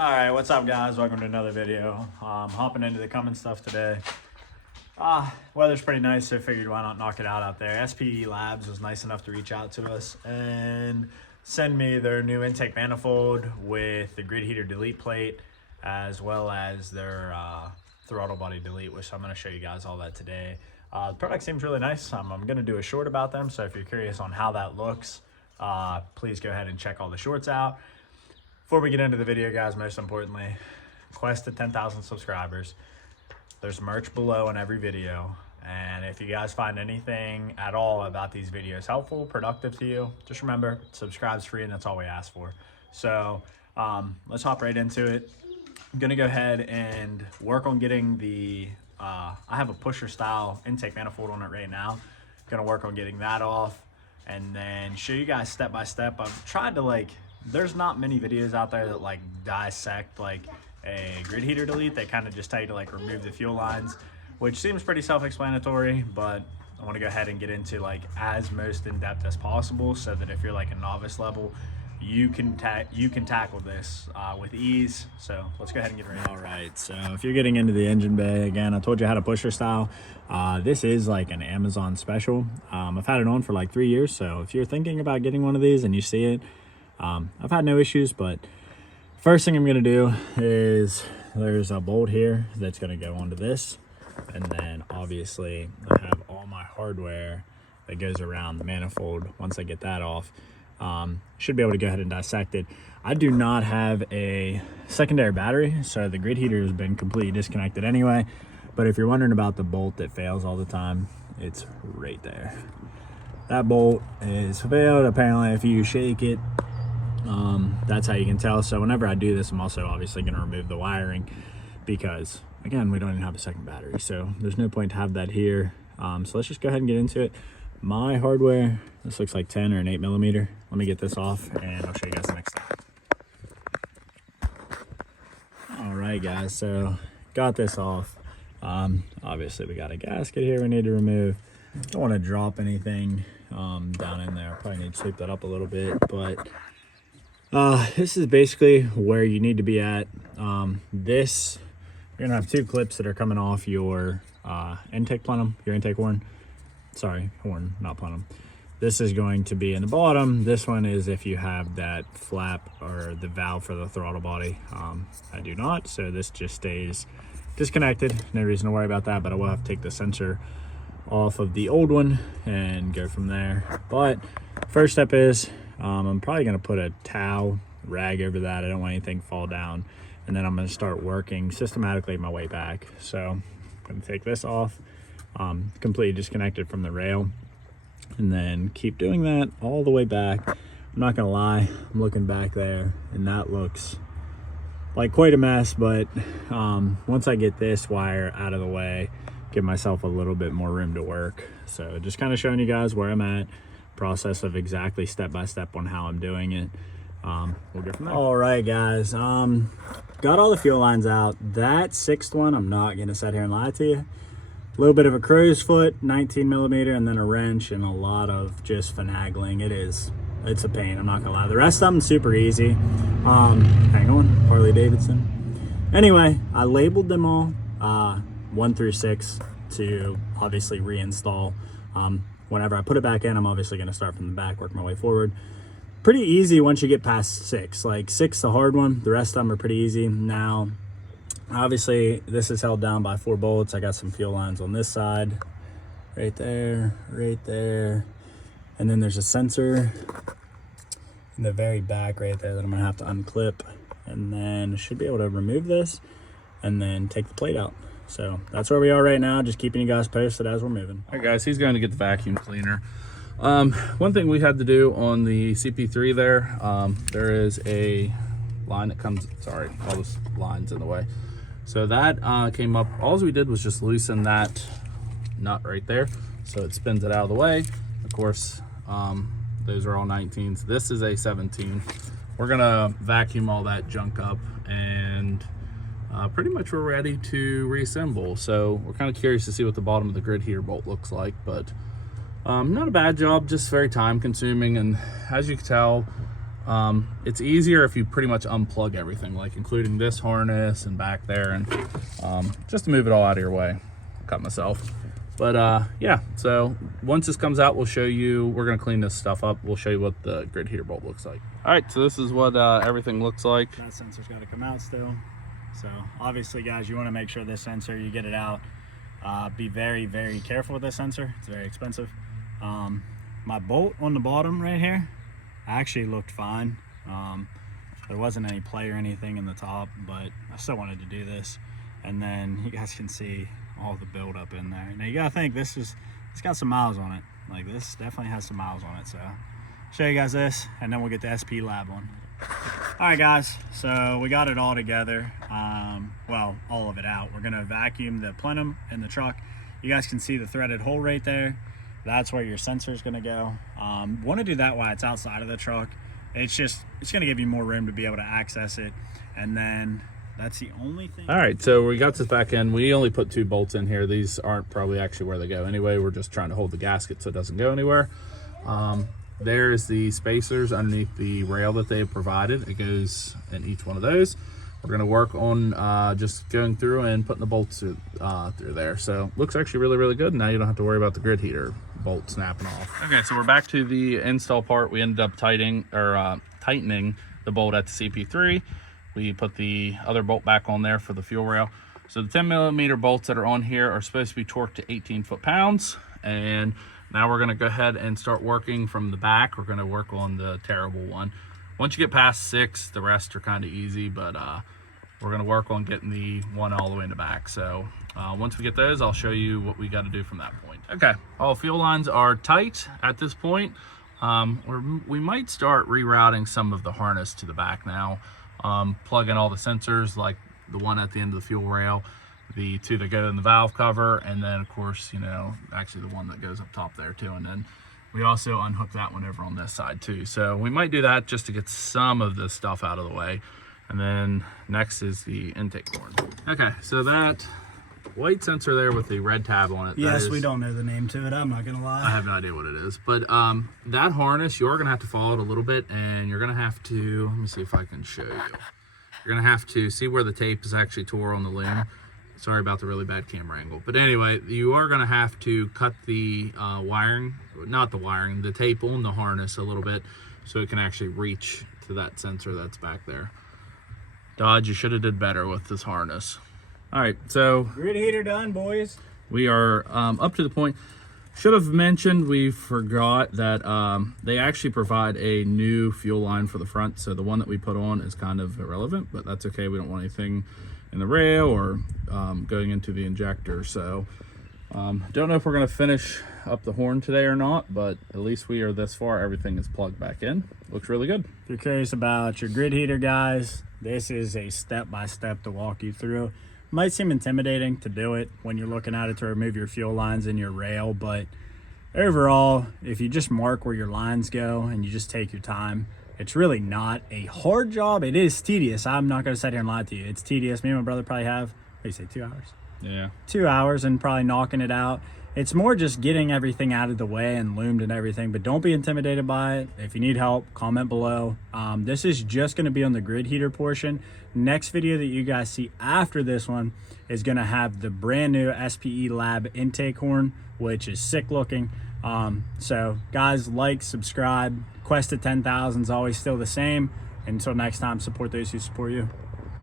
All right, what's up, guys? Welcome to another video. Hopping into the Cummins stuff today. Weather's pretty nice, so I figured why not knock it out there. SPELABS was nice enough to reach out to us and send me their new intake manifold with the grid heater delete plate, as well as their throttle body delete, which I'm going to show you guys all that today. The product seems really nice. I'm going to do a short about them, so if you're curious on how that looks, please go ahead and check all the shorts out. Before we get into the video, guys, most importantly, quest to 10,000 subscribers. There's merch below in every video, and if you guys find anything at all about these videos helpful, productive to you, just remember, subscribe's free, and that's all we ask for. So let's hop right into it. I'm gonna go ahead and work on getting the I have a pusher style intake manifold on it right now. Gonna work on getting that off and then show you guys step by step. I've tried to there's not many videos out there that dissect a grid heater delete. They kind of just tell you to remove the fuel lines, which seems pretty self-explanatory, but I want to go ahead and get into as most in-depth as possible, so that if you're a novice level, you can tackle this with ease. So let's go ahead and get ready. All right, so if you're getting into the engine bay, again, I told you how to pusher style. This is an Amazon special. I've had it on for 3 years, so if you're thinking about getting one of these and you see it, I've had no issues. But first thing I'm going to do is there's a bolt here that's going to go onto this, and then obviously I have all my hardware that goes around the manifold. Once I get that off, should be able to go ahead and dissect it. I do not have a secondary battery, so the grid heater has been completely disconnected anyway. But if you're wondering about the bolt that fails all the time, it's right there. That bolt is failed. Apparently if you shake it, that's how you can tell. So whenever I do this, I'm also obviously going to remove the wiring, because again, we don't even have a second battery, so there's no point to have that here. So let's just go ahead and get into it. My hardware, this looks like 10 or an 8mm. Let me get this off and I'll show you guys the next step. All right, guys, so got this off. Obviously we got a gasket here we need to remove. Don't want to drop anything down in there. Probably need to sweep that up a little bit, but this is basically where you need to be at. You're gonna have two clips that are coming off your intake plenum, your intake horn. Sorry, horn, not plenum. This is going to be in the bottom. This one is if you have that flap or the valve for the throttle body. I do not, so this just stays disconnected. No reason to worry about that, but I will have to take the sensor off of the old one and go from there. But first step is I'm probably going to put a towel rag over that. I don't want anything to fall down, and then I'm going to start working systematically my way back. So I'm going to take this off, completely disconnected from the rail, and then keep doing that all the way back. I'm not going to lie, I'm looking back there and that looks like quite a mess, but once I get this wire out of the way, give myself a little bit more room to work. So just kind of showing you guys where I'm at, process of exactly step by step on how I'm doing it. We'll go from there. All right, guys, got all the fuel lines out. That sixth one, I'm not gonna sit here and lie to you. A little bit of a crow's foot, 19mm, and then a wrench, and a lot of just finagling. It's a pain, I'm not gonna lie. The rest of them super easy. Hang on, Harley Davidson. Anyway, I labeled them all 1 through 6 to obviously reinstall. Whenever I put it back in, I'm obviously going to start from the back, work my way forward. Pretty easy once you get past 6. 6, the hard one. The rest of them are pretty easy. Now, obviously, this is held down by 4 bolts. I got some fuel lines on this side, right there, and then there's a sensor in the very back right there that I'm going to have to unclip, and then should be able to remove this and then take the plate out. So that's where we are right now, just keeping you guys posted as we're moving. All right, guys, he's going to get the vacuum cleaner. One thing we had to do on the CP3 there is a line that comes, sorry, all those lines in the way. So that came up. All we did was just loosen that nut right there, so it spins it out of the way. Of course, those are all 19s. This is a 17. We're going to vacuum all that junk up, and pretty much we're ready to reassemble. So we're kind of curious to see what the bottom of the grid heater bolt looks like, but not a bad job, just very time consuming. And as you can tell, It's easier if you pretty much unplug everything, like including this harness and back there, and just to move it all out of your way. I cut myself. But yeah, so once this comes out, we'll show you, we're gonna clean this stuff up. We'll show you what the grid heater bolt looks like. All right, so this is what everything looks like. That sensor's gotta come out still. So obviously guys, you wanna make sure this sensor, you get it out. Be very, very careful with this sensor. It's very expensive. My bolt on the bottom right here actually looked fine. There wasn't any play or anything in the top, but I still wanted to do this. And then you guys can see all the buildup in there. Now you gotta think it's got some miles on it. Like this definitely has some miles on it. So I'll show you guys this, and then we'll get the SPELAB on. All right guys, so we got it all together. Well, all of it out. We're gonna vacuum the plenum in the truck. You guys can see the threaded hole right there. That's where your sensor is gonna go. Want to do that while it's outside of the truck. It's gonna give you more room to be able to access it. And then that's the only thing. All right, so we got this back in. We only put 2 bolts in here. These aren't probably actually where they go anyway. We're just trying to hold the gasket so it doesn't go anywhere. There's the spacers underneath the rail that they have provided. It goes in each one of those. We're gonna work on just going through and putting the bolts through there. So looks actually really, really good. Now you don't have to worry about the grid heater bolt snapping off. Okay, so we're back to the install part. We ended up tightening the bolt at the CP3. We put the other bolt back on there for the fuel rail. So the 10mm bolts that are on here are supposed to be torqued to 18 foot-pounds. And now we're gonna go ahead and start working from the back. We're gonna work on the terrible one. Once you get past 6, the rest are kind of easy, but we're gonna work on getting the one all the way in the back. So once we get those, I'll show you what we got to do from that point. Okay, all fuel lines are tight at this point. We might start rerouting some of the harness to the back now. Plug in all the sensors, like the one at the end of the fuel rail, the 2 that go in the valve cover, and then of course, you know, actually the one that goes up top there too. And then we also unhook that one over on this side too. So we might do that just to get some of this stuff out of the way. And then next is the intake horn. Okay, so that white sensor there with the red tab on it. Yes, we don't know the name to it, I'm not gonna lie. I have no idea what it is. But that harness, you're gonna have to follow it a little bit, and you're gonna have to, let me see if I can show you. You're gonna have to see where the tape is actually tore on the loom. Sorry about the really bad camera angle. But anyway, you are gonna have to cut the the tape on the harness a little bit so it can actually reach to that sensor that's back there. Dodge, you should have did better with this harness. All right, so grid heater done, boys. We are up to the point. Should have mentioned, we forgot that they actually provide a new fuel line for the front. So the one that we put on is kind of irrelevant, but that's okay. We don't want anything in the rail or going into the injector. So don't know if we're gonna finish up the horn today or not, but at least we are this far. Everything is plugged back in. Looks really good. If you're curious about your grid heater, guys, this is a step-by-step to walk you through. Might seem intimidating to do it when you're looking at it to remove your fuel lines in your rail, but overall, if you just mark where your lines go and you just take your time, it's really not a hard job. It is tedious. I'm not going to sit here and lie to you. It's tedious. Me and my brother probably have, what do you say, 2 hours? Yeah. 2 hours and probably knocking it out. It's more just getting everything out of the way and loomed and everything, but don't be intimidated by it. If you need help, comment below. This is just going to be on the grid heater portion. Next video that you guys see after this one is going to have the brand new SPELAB intake horn, which is sick looking. So guys, like, subscribe. Quest to 10,000 is always still the same. Until next time, support those who support you.